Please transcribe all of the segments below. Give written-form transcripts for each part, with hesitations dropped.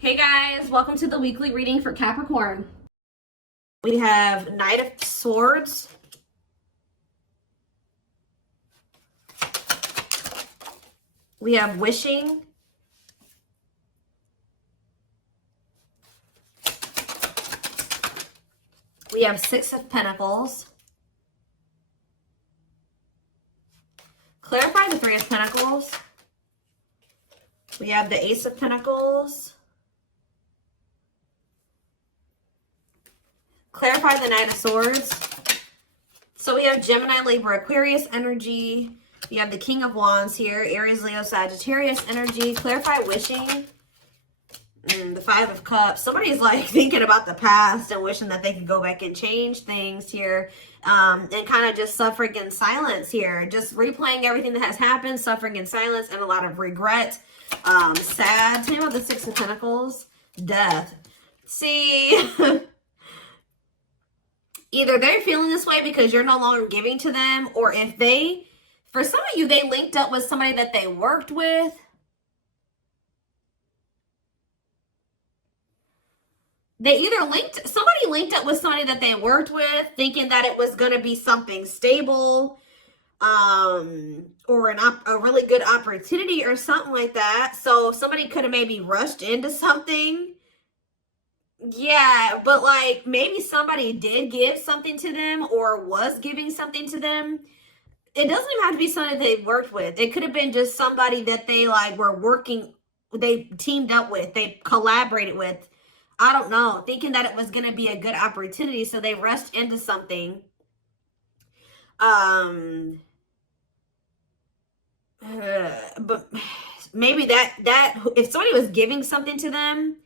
Hey guys, welcome to the weekly reading for Capricorn. We have Knight of Swords. We have Wishing. We have Six of Pentacles. Clarify the Three of Pentacles. We have the Ace of Pentacles. Clarify the Knight of Swords. So we have Gemini, Libra, Aquarius energy. We have the King of Wands here. Aries, Leo, Sagittarius energy. Clarify Wishing. The Five of Cups. Somebody's like thinking about the past and wishing that they could go back and change things here. And kind of just suffering in silence here. Just replaying everything that has happened. Suffering in silence and a lot of regret. Sad. Tell me about the Six of Pentacles. Death. See... Either they're feeling this way because you're no longer giving to them, or if they, for some of you, they linked up with somebody that they worked with. They either somebody linked up with somebody that they worked with, thinking that it was going to be something stable, or a really good opportunity or something like that. So somebody could have maybe rushed into something. Yeah, but like maybe somebody did give something to them or was giving something to them. It doesn't even have to be somebody they worked with. It could have been just somebody that they like were working, they teamed up with, they collaborated with. I don't know, thinking that it was going to be a good opportunity, so they rushed into something. But maybe that if somebody was giving something to them,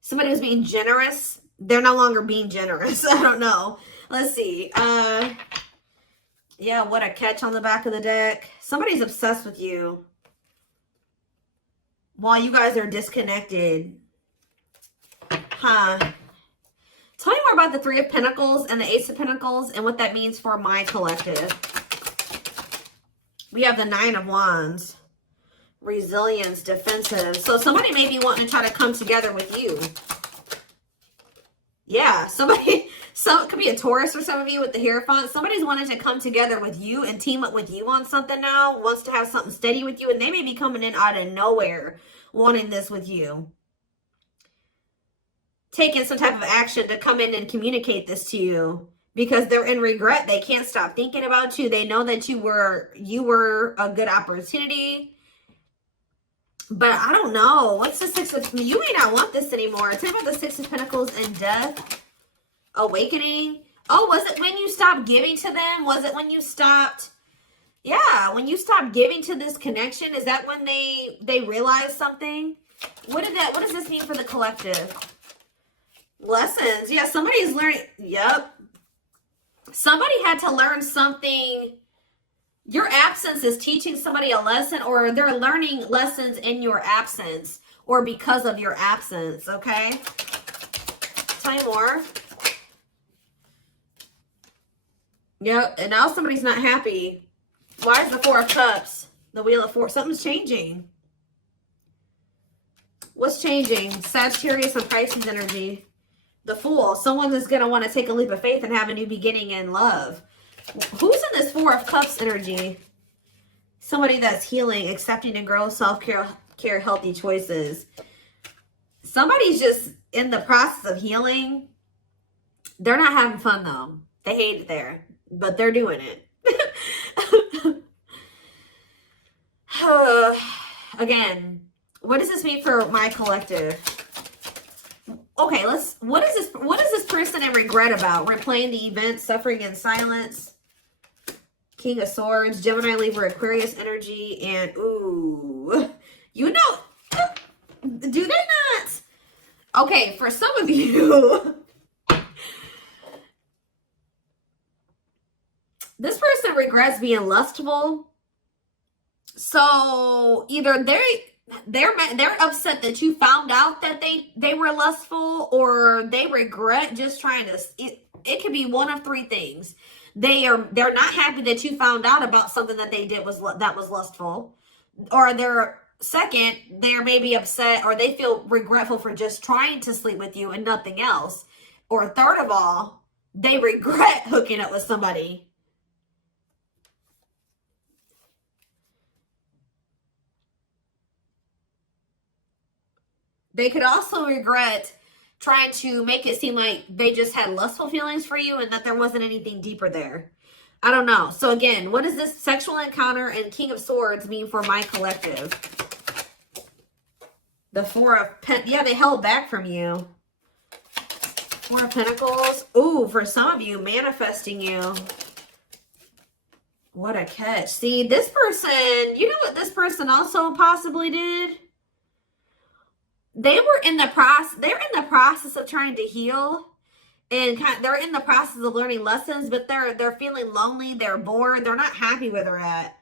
somebody was being generous. They're no longer being generous. I don't know. Let's see. Yeah, what a catch on the back of the deck. Somebody's obsessed with you while you guys are disconnected. Huh. Tell me more about the Three of Pentacles and the Ace of Pentacles and what that means for my collective. We have the Nine of Wands. Resilience, defensive. So somebody may be wanting to try to come together with you. Yeah, it could be a Taurus for some of you with the Hierophant. Somebody's wanting to come together with you and team up with you on something now. Wants to have something steady with you. And they may be coming in out of nowhere wanting this with you. Taking some type of action to come in and communicate this to you. Because they're in regret. They can't stop thinking about you. They know that you were a good opportunity. But I don't know. What's the Six of... You may not want this anymore. Tell me about the Six of Pentacles and Death. Awakening. Oh, was it when you stopped giving to them? Was it when you stopped... Yeah, when you stopped giving to this connection? Is that when they realized something? What does this mean for the collective? Lessons. Yeah, somebody's learning... Yep. Somebody had to learn something... Your absence is teaching somebody a lesson, or they're learning lessons in your absence or because of your absence, okay? Tell me more. Yep, and now somebody's not happy. Why is the Four of Cups? The Wheel of Fortune. Something's changing. What's changing? Sagittarius and Pisces energy. The Fool. Someone is going to want to take a leap of faith and have a new beginning in love. Who's in this Four of Cups energy? Somebody that's healing, accepting and growth, self-care, healthy choices. Somebody's just in the process of healing. They're not having fun, though. They hate it there, but they're doing it. Again, what does this mean for my collective? Okay, what is this person in regret about? Replaying the event, suffering in silence. King of Swords, Gemini, Libra, Aquarius energy, and ooh, you know, do they not? Okay, for some of you, this person regrets being lustful. So either they're upset that you found out that they were lustful, or they regret just trying to. It could be one of three things. They're not happy that you found out about something that they did that was lustful, or they're second, they're maybe upset or they feel regretful for just trying to sleep with you and nothing else. Or third of all, they regret hooking up with somebody. They could also regret trying to make it seem like they just had lustful feelings for you and that there wasn't anything deeper there. I don't know. So again, what does this sexual encounter and King of Swords mean for my collective? The Four of Pentacles. Yeah, they held back from you. Four of Pentacles. Ooh, for some of you, manifesting you. What a catch. See, this person, you know what this person also possibly did? They were in the process, they're in the process of trying to heal. And they're in the process of learning lessons, but they're feeling lonely, they're bored, they're not happy where they're at.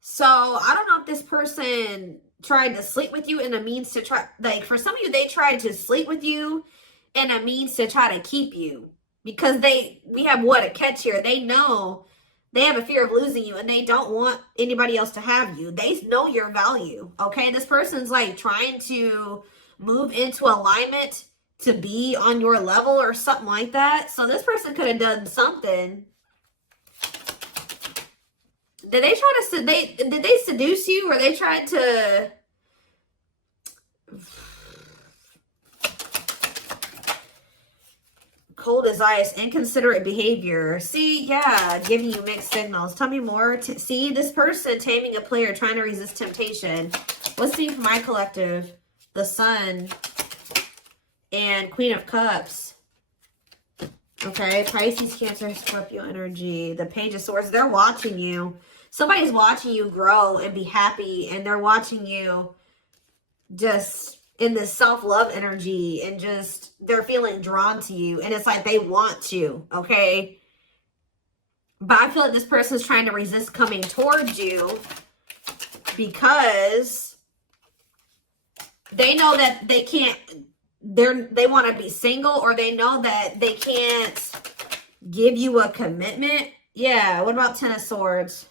So I don't know if this person tried to sleep with you in a means to try, like for some of you, they tried to sleep with you in a means to try to keep you. Because we have what a catch here. They know they have a fear of losing you and they don't want anybody else to have you. They know your value. Okay. This person's like trying to move into alignment to be on your level or something like that. So this person could have done something. Did they try to, did they seduce you or they tried to, cold as ice, inconsiderate behavior. See, yeah, giving you mixed signals. Tell me more. See, this person taming a player, trying to resist temptation. What's the for my collective? The Sun and Queen of Cups. Okay, Pisces, Cancer, Scorpio energy. The Page of Swords. They're watching you. Somebody's watching you grow and be happy, and they're watching you just in this self-love energy, and just they're feeling drawn to you, and it's like they want you, okay? But I feel like this person's trying to resist coming towards you because they know that they can't, they want to be single, or they know that they can't give you a commitment. Yeah, what about Ten of Swords?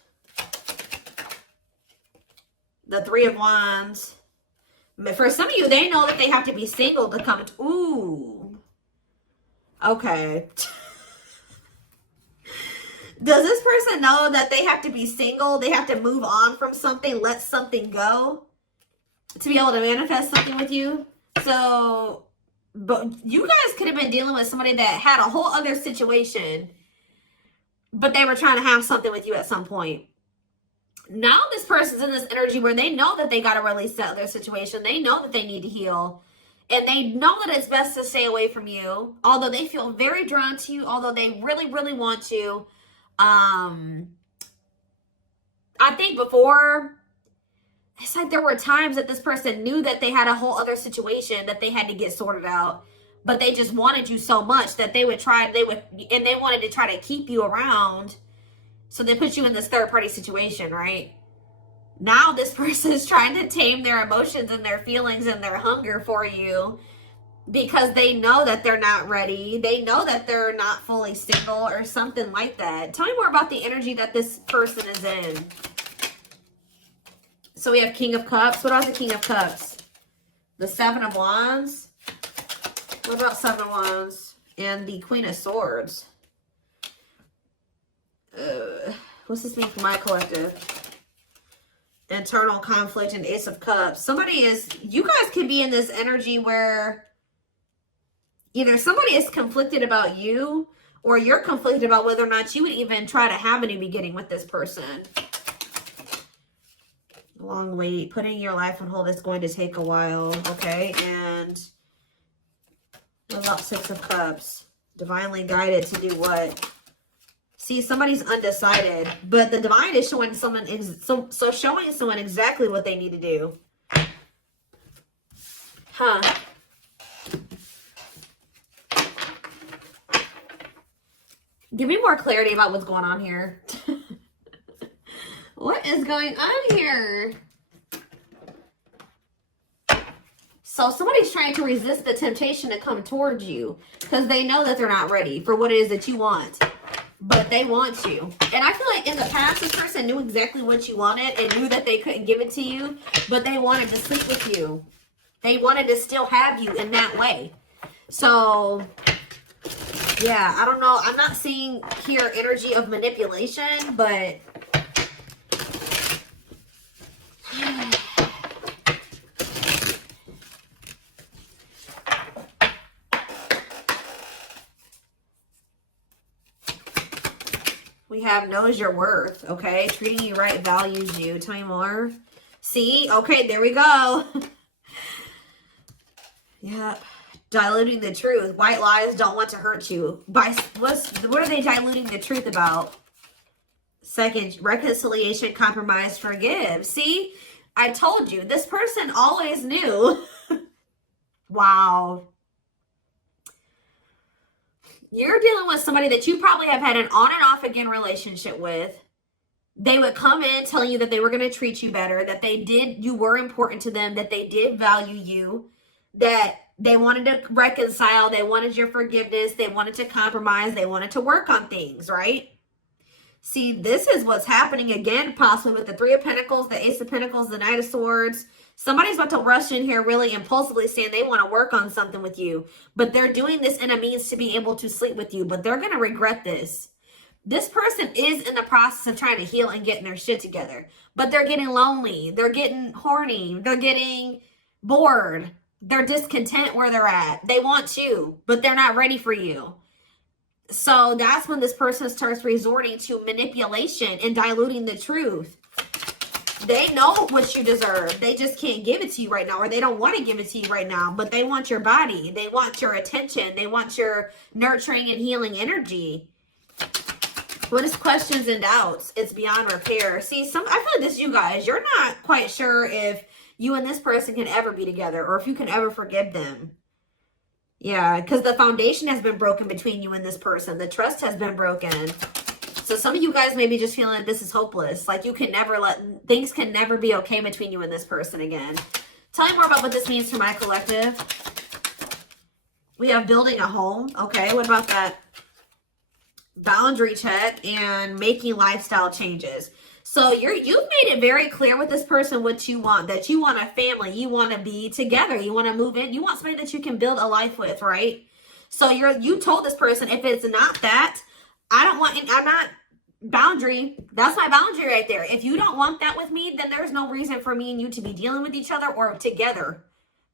The Three of Wands. For some of you, they know that they have to be single to come. Ooh. Okay. Does this person know that they have to be single? They have to move on from something, let something go to be able to manifest something with you? So, but you guys could have been dealing with somebody that had a whole other situation, but they were trying to have something with you at some point. Now this person's in this energy where they know that they got to release that other situation. They know that they need to heal. And they know that it's best to stay away from you. Although they feel very drawn to you. Although they really, really want to. I think before, it's like there were times that this person knew that they had a whole other situation that they had to get sorted out. But they just wanted you so much that they would and they wanted to try to keep you around. So they put you in this third-party situation, right? Now this person is trying to tame their emotions and their feelings and their hunger for you because they know that they're not ready. They know that they're not fully single or something like that. Tell me more about the energy that this person is in. So we have King of Cups. What about the King of Cups? The Seven of Wands. What about Seven of Wands? And the Queen of Swords. What's this mean for my collective? Internal conflict and Ace of Cups. You guys could be in this energy where either somebody is conflicted about you, or you're conflicted about whether or not you would even try to have a new beginning with this person. Long wait. Putting your life on hold is going to take a while. Okay. And what about Six of Cups? Divinely guided to do what? See, somebody's undecided, but the divine is showing someone, showing someone exactly what they need to do. Huh. Give me more clarity about what's going on here. What is going on here? So somebody's trying to resist the temptation to come towards you because they know that they're not ready for what it is that you want. but they want you. And I feel like in the past, this person knew exactly what you wanted and knew that they couldn't give it to you, but they wanted to sleep with you. They wanted to still have you in that way. So, yeah, I don't know. I'm not seeing here energy of manipulation, but we have knows your worth, okay? Treating you right, values you. Tell me more. See? Okay, there we go. Yeah. Diluting the truth. White lies don't want to hurt you. What are they diluting the truth about? Second, reconciliation, compromise, forgive. See? I told you. This person always knew. Wow. You're dealing with somebody that you probably have had an on and off again relationship with. They would come in telling you that they were going to treat you better, that you were important to them, that they did value you, that they wanted to reconcile, they wanted your forgiveness, they wanted to compromise, they wanted to work on things, right? See, this is what's happening again, possibly with the Three of Pentacles, the Ace of Pentacles, the Knight of Swords. Somebody's about to rush in here really impulsively saying they want to work on something with you, but they're doing this in a means to be able to sleep with you, but they're going to regret this. This person is in the process of trying to heal and getting their shit together, but they're getting lonely. They're getting horny. They're getting bored. They're discontent where they're at. They want you, but they're not ready for you. So that's when this person starts resorting to manipulation and diluting the truth. They know what you deserve. They just can't give it to you right now, or they don't want to give it to you right now, but they want your body. They want your attention. They want your nurturing and healing energy. What is questions and doubts? It's beyond repair. See, I feel like this, you guys, you're not quite sure if you and this person can ever be together or if you can ever forgive them. Yeah, because the foundation has been broken between you and this person. The trust has been broken. So some of you guys may be just feeling like this is hopeless. Like you can never things can never be okay between you and this person again. Tell me more about what this means for my collective. We have building a home. Okay, what about that? Boundary check and making lifestyle changes. So you've made it very clear with this person what you want, that you want a family, you want to be together, you want to move in, you want somebody that you can build a life with, right? So you told this person, if it's not that, I'm not boundary. That's my boundary right there. If you don't want that with me, then there's no reason for me and you to be dealing with each other or together.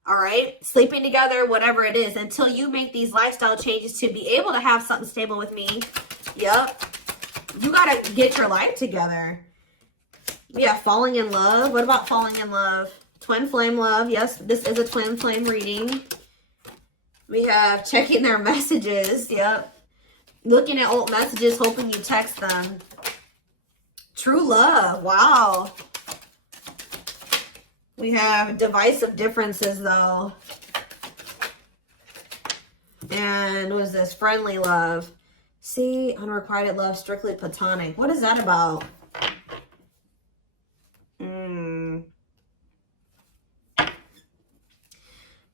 All right, sleeping together, whatever it is, until you make these lifestyle changes to be able to have something stable with me. Yep. You got to get your life together. Yeah, falling in love. What about falling in love? Twin flame love. Yes, this is a twin flame reading. We have checking their messages. Yep. Looking at old messages, hoping you text them. True love. Wow. We have divisive differences, though. And what is this? Friendly love. See, unrequited love, strictly platonic. What is that about?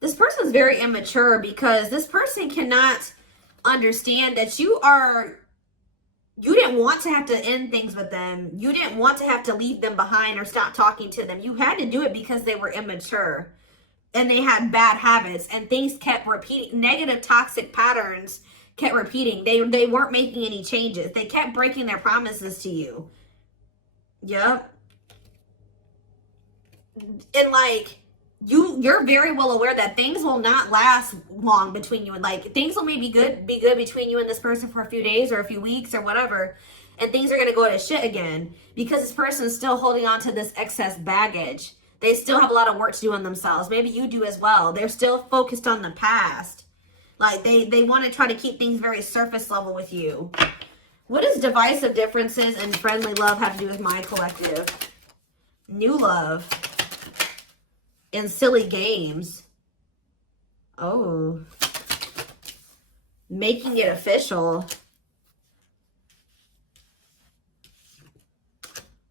This person's very immature because this person cannot understand that you didn't want to have to end things with them. You didn't want to have to leave them behind or stop talking to them. You had to do it because they were immature and they had bad habits and things kept repeating. Negative toxic patterns kept repeating. They weren't making any changes. They kept breaking their promises to you. Yep. And like, you're very well aware that things will not last long between you, and like things will maybe be good between you and this person for a few days or a few weeks or whatever, and things are going to go to shit again because this person is still holding on to this excess baggage. They still have a lot of work to do on themselves. Maybe you do as well. They're still focused on the past. Like they want to try to keep things very surface level with you. What does divisive differences and friendly love have to do with my collective? New love. And silly games. Oh. Making it official.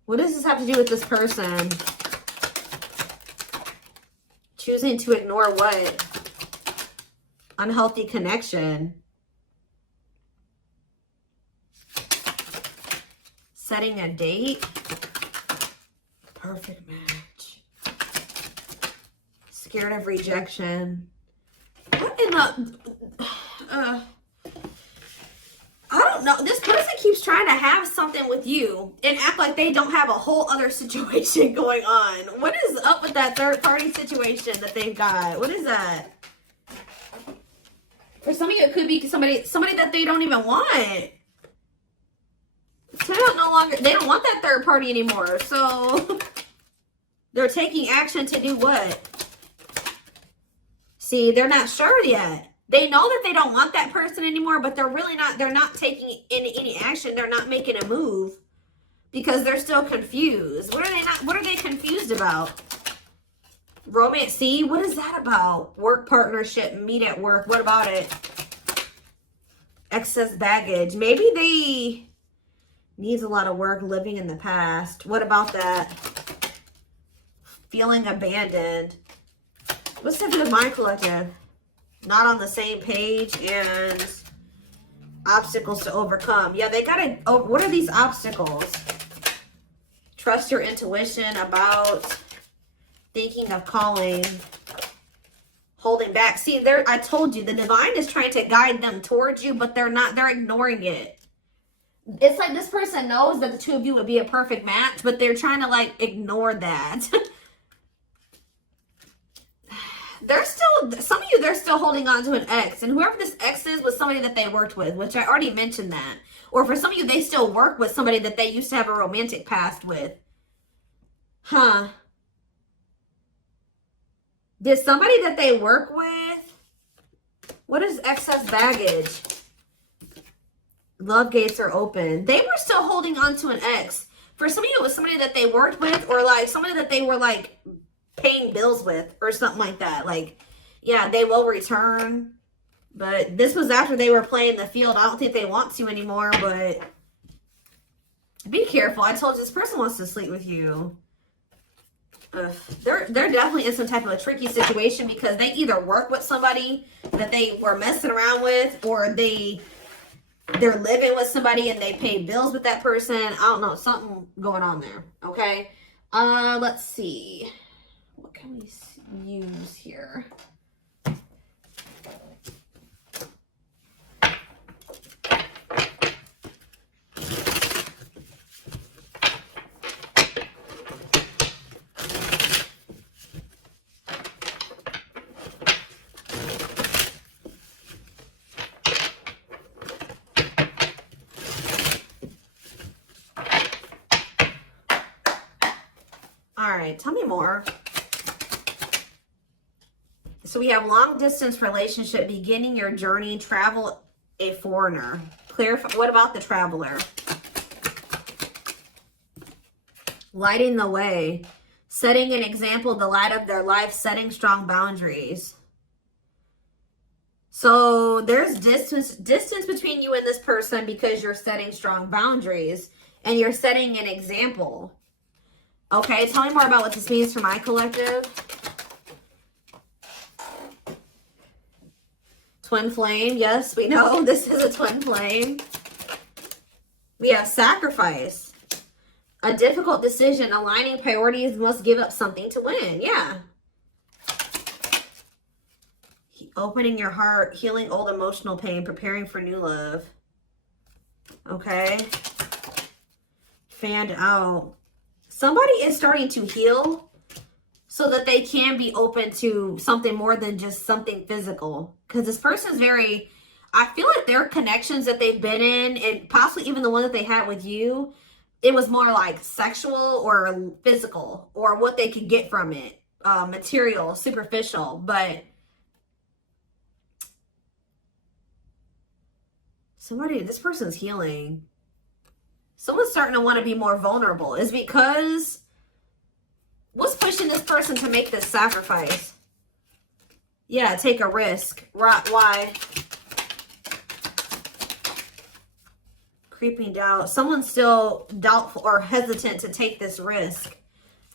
What does this have to do with this person? Choosing to ignore what? Unhealthy connection. Setting a date. Perfect match. Scared of rejection. What in the... I don't know. This person keeps trying to have something with you and act like they don't have a whole other situation going on. What is up with that third party situation that they've got? What is that? For some of you, it could be somebody that they don't even want. So they don't want that third party anymore. So they're taking action to do what? See, they're not sure yet. They know that they don't want that person anymore, but they're not taking any action. They're not making a move because they're still confused. What are they confused about? Romance, see, what is that about? Work partnership, meet at work. What about it? Excess baggage. Maybe they needs a lot of work, living in the past. What about that? Feeling abandoned. What's the for the Mind Collective? Not on the same page and obstacles to overcome. Yeah, they gotta, what are these obstacles? Trust your intuition, about, thinking of calling, holding back. See, I told you, the divine is trying to guide them towards you, but they're ignoring it. It's like this person knows that the two of you would be a perfect match, but they're trying to like ignore that. Some of you, they're still holding on to an ex. And whoever this ex is was somebody that they worked with, which I already mentioned that. Or for some of you, they still work with somebody that they used to have a romantic past with. Huh. Did somebody that they work with? What is excess baggage? Love gates are open. They were still holding on to an ex. For some of you, it was somebody that they worked with, or like somebody that they were like paying bills with or something like that. Like, yeah, they will return, but this was after they were playing the field. I don't think they want to anymore, but be careful. I told you, this person wants to sleep with you. They're definitely in some type of a tricky situation because they either work with somebody that they were messing around with, or they're living with somebody and they pay bills with that person. I don't know, something going on there. Okay. Let's see. What can we use here? All right, tell me more. So we have long distance relationship, beginning your journey, travel, a foreigner. Clarify, what about the traveler? Lighting the way, setting an example, the light of their life, setting strong boundaries. So there's distance between you and this person because you're setting strong boundaries and you're setting an example. Okay, tell me more about what this means for my collective. Twin flame, yes, we know this is a twin flame. We have sacrifice. A difficult decision, aligning priorities, must give up something to win. Yeah. Opening your heart, healing old emotional pain, preparing for new love. Okay. Fanned out. Somebody is starting to heal so that they can be open to something more than just something physical. Because this person's I feel like their connections that they've been in, and possibly even the one that they had with you, it was more like sexual or physical, or what they could get from it. Material, superficial. But this person's healing. Someone's starting to want to be more vulnerable. Is because what's pushing this person to make this sacrifice? Yeah, take a risk. Right? Why? Creeping doubt. Someone's still doubtful or hesitant to take this risk.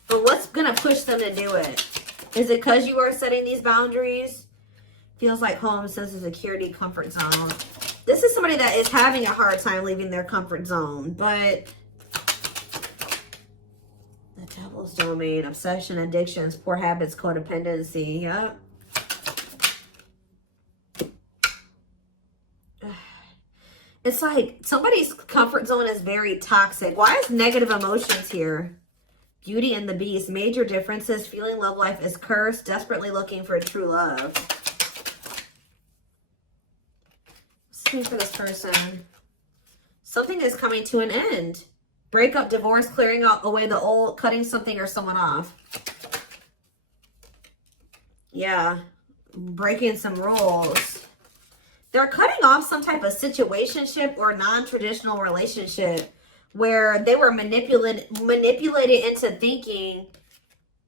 But what's going to push them to do it? Is it because you are setting these boundaries? Feels like home, sense of security, comfort zone. This is somebody that is having a hard time leaving their comfort zone, but Devil's domain, obsession, addictions, poor habits, codependency. Yep. It's like somebody's comfort zone is very toxic. Why is negative emotions here? Beauty and the Beast. Major differences. Feeling love life is cursed. Desperately looking for true love. Something for this person. Something is coming to an end. Breakup, divorce, clearing out away the old, cutting something or someone off. Yeah. Breaking some rules. They're cutting off some type of situationship or non-traditional relationship where they were manipulated into thinking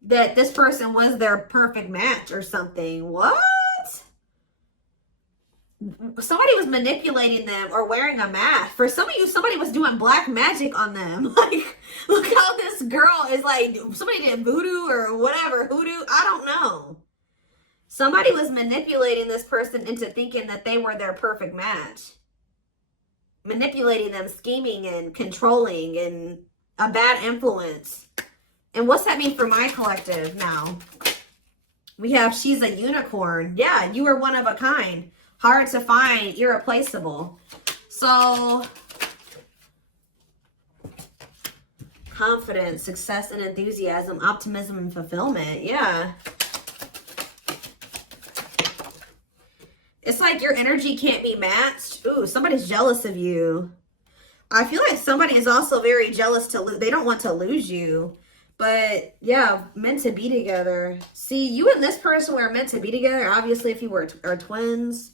that this person was their perfect match or something. What? Somebody was manipulating them or wearing a mask. For some of you, somebody was doing black magic on them. Like, look how this girl is like, somebody did voodoo or whatever, hoodoo. I don't know. Somebody was manipulating this person into thinking that they were their perfect match. Manipulating them, scheming and controlling and a bad influence. And what's that mean for my collective now? We have she's a unicorn. Yeah, you are one of a kind. Hard to find, irreplaceable. So, confidence, success and enthusiasm, optimism and fulfillment. Yeah. It's like your energy can't be matched. Ooh, somebody's jealous of you. I feel like somebody is also very jealous to lose. They don't want to lose you. But yeah, meant to be together. See, you and this person were meant to be together. Obviously, if you are twins.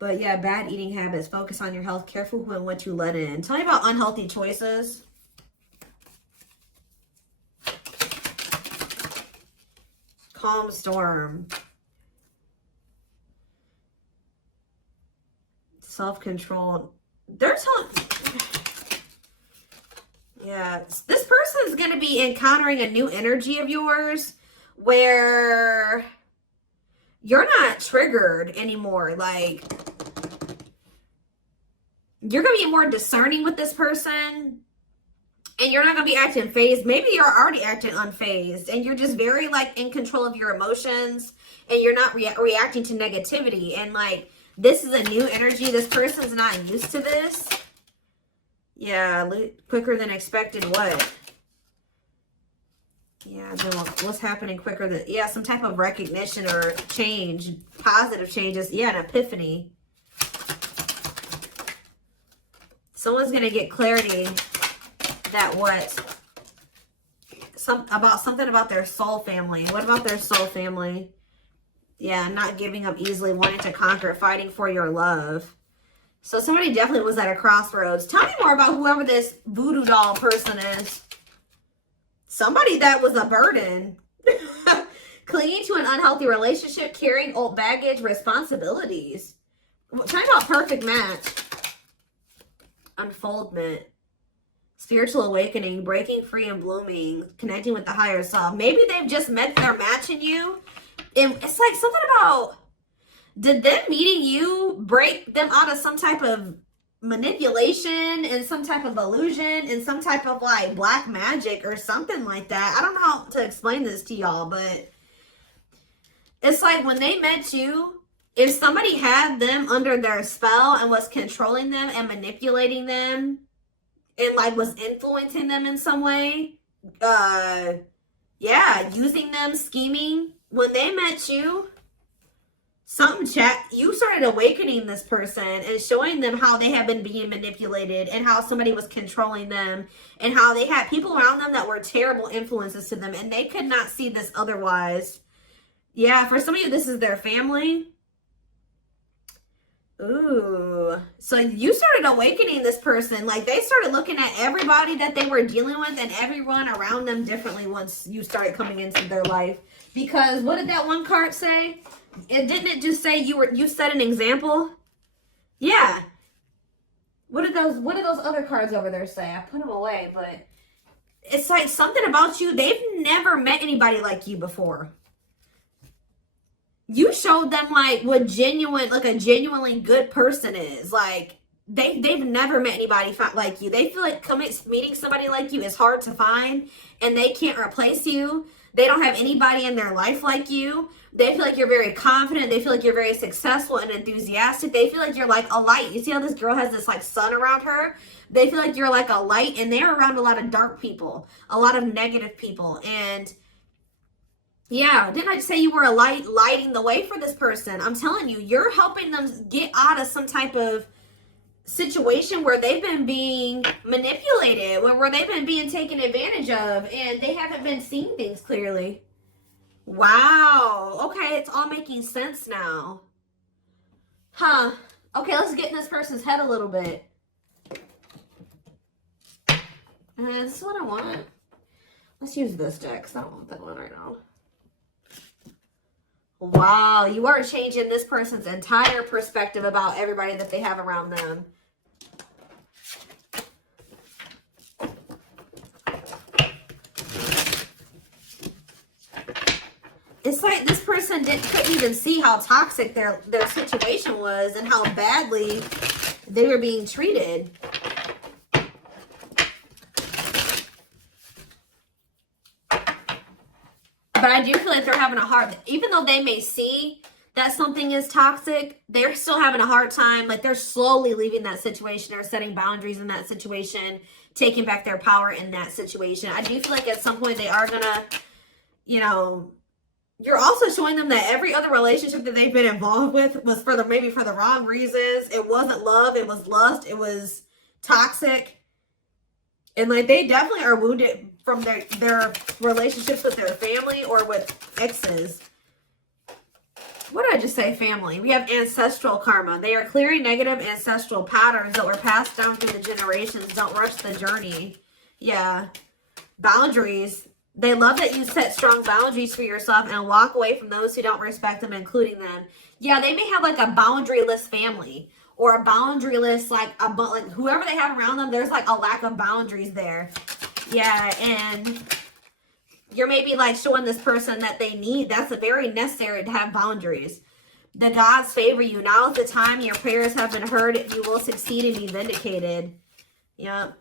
But yeah, bad eating habits. Focus on your health. Careful who and what you let in. Tell me about unhealthy choices. Calm storm. Self-control. They're telling... Yeah, this person is going to be encountering a new energy of yours where you're not triggered anymore. Like, you're going to be more discerning with this person and you're not going to be acting phased. Maybe you're already acting unfazed and you're just very like in control of your emotions and you're not reacting to negativity. And like, this is a new energy. This person's not used to this. Yeah, quicker than expected. What? Yeah, what's happening quicker than... Yeah, some type of recognition or change. Positive changes. Yeah, an epiphany. Someone's going to get clarity that what? Something about their soul family. What about their soul family? Yeah, not giving up easily, wanting to conquer, fighting for your love. So somebody definitely was at a crossroads. Tell me more about whoever this voodoo doll person is. Somebody that was a burden. Clinging to an unhealthy relationship, carrying old baggage, responsibilities. Tell me about perfect match. Unfoldment. Spiritual awakening, breaking free and blooming, connecting with the higher self. Maybe they've just met their match in you. And it's like something about, did them meeting you break them out of some type of manipulation and some type of illusion and some type of like black magic or something like that? I don't know how to explain this to y'all, but it's like when they met you, if somebody had them under their spell and was controlling them and manipulating them and like was influencing them in some way, yeah, using them, scheming. When they met you, you started awakening this person and showing them how they have been being manipulated and how somebody was controlling them and how they had people around them that were terrible influences to them and they could not see this otherwise. Yeah, for some of you, this is their family. Ooh. So you started awakening this person. Like they started looking at everybody that they were dealing with and everyone around them differently once you started coming into their life. Because what did that one card say? Didn't it just say you set an example? Yeah. What did those other cards over there say? I put them away, but it's like something about you. They've never met anybody like you before. You showed them like what a genuinely good person is. Like they've never met anybody like you. They feel like meeting somebody like you is hard to find, and they can't replace you. They don't have anybody in their life like you. They feel like you're very confident. They feel like you're very successful and enthusiastic. They feel like you're like a light. You see how this girl has this like sun around her? They feel like you're like a light, and they're around a lot of dark people, a lot of negative people. And yeah, didn't I say you were a light, lighting the way for this person? I'm telling you, you're helping them get out of some type of situation where they've been being manipulated, where they've been being taken advantage of, and they haven't been seeing things clearly. Wow. Okay, it's all making sense now. Huh. Okay, let's get in this person's head a little bit. This is what I want. Let's use this deck, because I don't want that one right now. Wow, you are changing this person's entire perspective about everybody that they have around them. It's like this person couldn't even see how toxic their situation was and how badly they were being treated. But I do feel like they're having a hard, even though they may see that something is toxic, they're still having a hard time. Like they're slowly leaving that situation or setting boundaries in that situation, taking back their power in that situation. I do feel like at some point they are gonna, you know, you're also showing them that every other relationship that they've been involved with was maybe for the wrong reasons. It wasn't love, it was lust, it was toxic. And like they definitely are wounded from their relationships with their family or with exes. What did I just say? Family. We have ancestral karma. They are clearing negative ancestral patterns that were passed down through the generations. Don't rush the journey. Yeah. Boundaries. They love that you set strong boundaries for yourself and walk away from those who don't respect them, including them. Yeah, they may have like a boundaryless family or a boundaryless, like whoever they have around them, there's like a lack of boundaries there. Yeah, and you're maybe like showing this person that they need, that's very necessary to have boundaries. The gods favor you. Now is the time. Your prayers have been heard. You will succeed and be vindicated. Yeah.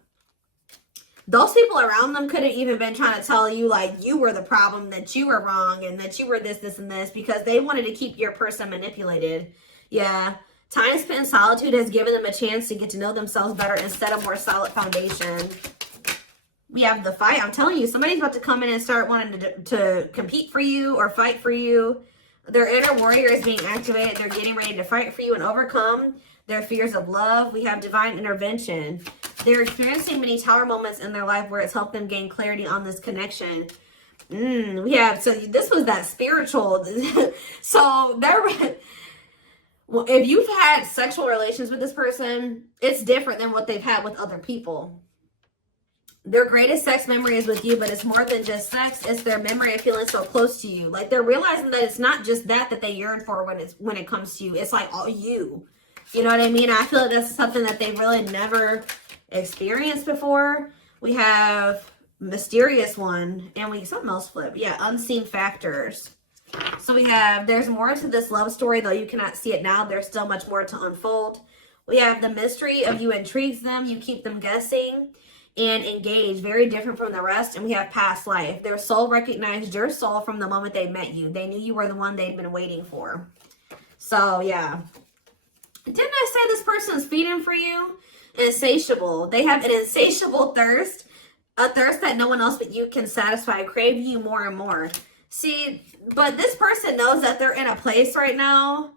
Those people around them could have even been trying to tell you like you were the problem, that you were wrong, and that you were this, this, and this, because they wanted to keep your person manipulated. Yeah. Time spent in solitude has given them a chance to get to know themselves better and set a more solid foundation. We have the fight. I'm telling you, somebody's about to come in and start wanting to compete for you or fight for you. Their inner warrior is being activated. They're getting ready to fight for you and overcome their fears of love. We have divine intervention. They're experiencing many tower moments in their life where it's helped them gain clarity on this connection. We have, so this was that spiritual. So there, well, if you've had sexual relations with this person, it's different than what they've had with other people. Their greatest sex memory is with you, but it's more than just sex. It's their memory of feeling so close to you. Like they're realizing that it's not just that they yearn for when it comes to you. It's like all you. You know what I mean? I feel like that's something that they've really never experienced before. We have mysterious one, and we something else flip. Yeah, unseen factors. So we have, there's more to this love story, though you cannot see it now. There's still much more to unfold. We have the mystery of you intrigues them. You keep them guessing and engaged. Very different from the rest. And we have past life. Their soul recognized your soul from the moment they met you. They knew you were the one they'd been waiting for. So, yeah. Didn't I say this person's feeding for you? Insatiable. They have an insatiable thirst. A thirst that no one else but you can satisfy. Craving you more and more. See, but this person knows that they're in a place right now.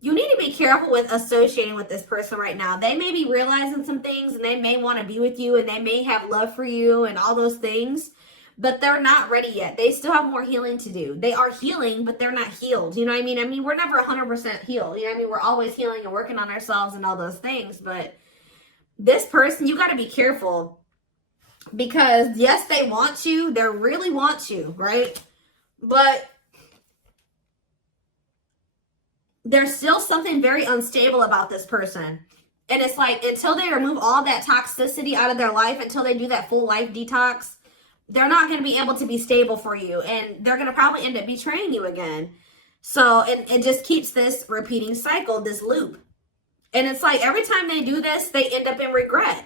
You need to be careful with associating with this person right now. They may be realizing some things, and they may want to be with you, and they may have love for you and all those things, but they're not ready yet. They still have more healing to do. They are healing, but they're not healed. You know what I mean? I mean, we're never 100% healed. You know what I mean? We're always healing and working on ourselves and all those things, but this person, you got to be careful, because yes, they want you. They really want you, right? But there's still something very unstable about this person. And it's like, until they remove all that toxicity out of their life, until they do that full life detox, they're not going to be able to be stable for you. And they're going to probably end up betraying you again. So it just keeps this repeating cycle, this loop. And it's like every time they do this, they end up in regret.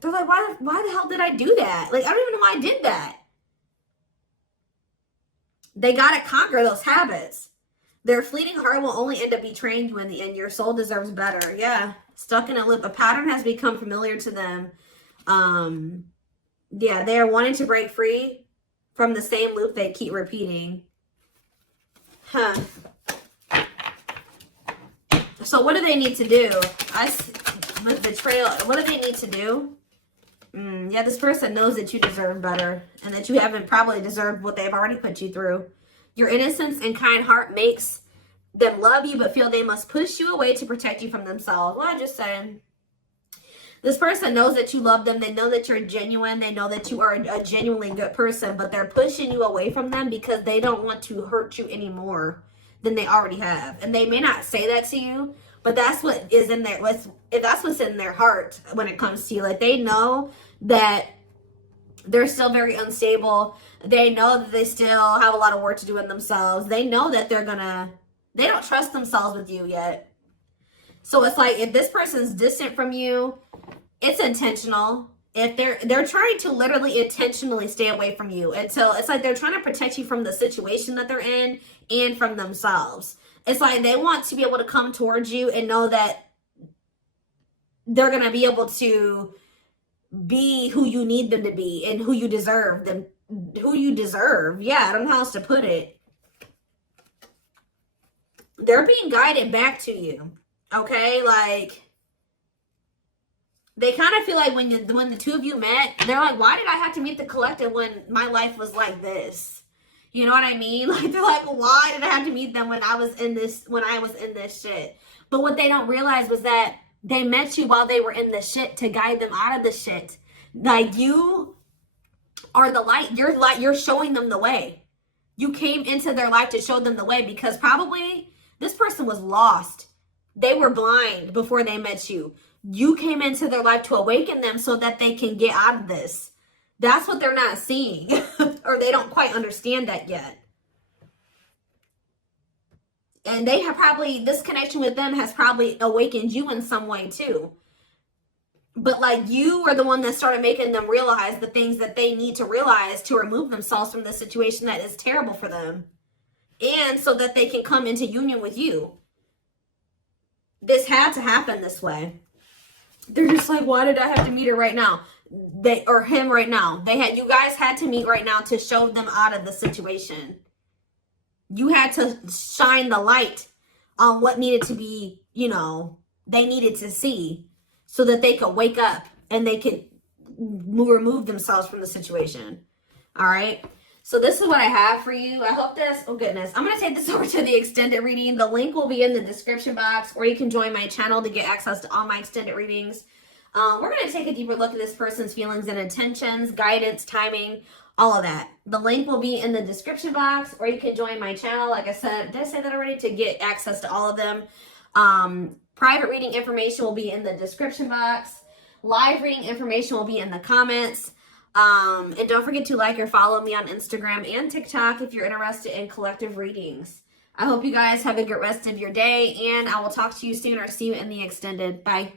They're like, why the hell did I do that? Like, I don't even know why I did that. They got to conquer those habits. Their fleeting heart will only end up betraying you in the end. Your soul deserves better. Yeah. Stuck in a loop. A pattern has become familiar to them. Yeah, they are wanting to break free from the same loop they keep repeating. Huh. So what do they need to do? With betrayal, what do they need to do? Yeah, this person knows that you deserve better and that you haven't probably deserved what they've already put you through. Your innocence and kind heart makes them love you but feel they must push you away to protect you from themselves. Well, I just said, this person knows that you love them. They know that you're genuine. They know that you are a genuinely good person, but they're pushing you away from them because they don't want to hurt you any more than they already have. And they may not say that to you, but that's what is in there. That's what's in their heart when it comes to you. Like, they know that they're still very unstable. They know that they still have a lot of work to do in themselves. They know that they don't trust themselves with you yet. So it's like, if this person's distant from you, it's intentional. If they're trying to literally intentionally stay away from you until it's like they're trying to protect you from the situation that they're in and from themselves. It's like they want to be able to come towards you and know that they're going to be able to be who you need them to be and who you deserve them, who you deserve. Yeah, I don't know how else to put it. They're being guided back to you. Okay, like, they kind of feel like when the two of you met, they're like, why did I have to meet the collective when my life was like this? You know what I mean? Like, they're like, why did I have to meet them when I was in this shit? But what they don't realize was that they met you while they were in the shit to guide them out of the shit. Like, you are the light. You're showing them the way. You came into their life to show them the way because probably this person was lost. They were blind before they met you. You came into their life to awaken them so that they can get out of this. That's what they're not seeing. Or they don't quite understand that yet. And they have probably, this connection with them has probably awakened you in some way too. But like, you are the one that started making them realize the things that they need to realize to remove themselves from the situation that is terrible for them. And so that they can come into union with you. This had to happen this way. They're just like, why did I have to meet her right now? Or him right now. You guys had to meet right now to show them out of the situation. You had to shine the light on what needed to be, they needed to see so that they could wake up and they could remove themselves from the situation. All right. So this is what I have for you. I hope this, oh goodness, I'm going to take this over to the extended reading. The link will be in the description box, or you can join my channel to get access to all my extended readings. We're going to take a deeper look at this person's feelings and intentions, guidance, timing, all of that. The link will be in the description box, or you can join my channel. Like I said, did I say that already? To get access to all of them. Private reading information will be in the description box. Live reading information will be in the comments. And don't forget to like or follow me on Instagram and TikTok if you're interested in collective readings. I hope you guys have a good rest of your day, and I will talk to you soon or see you in the extended. Bye.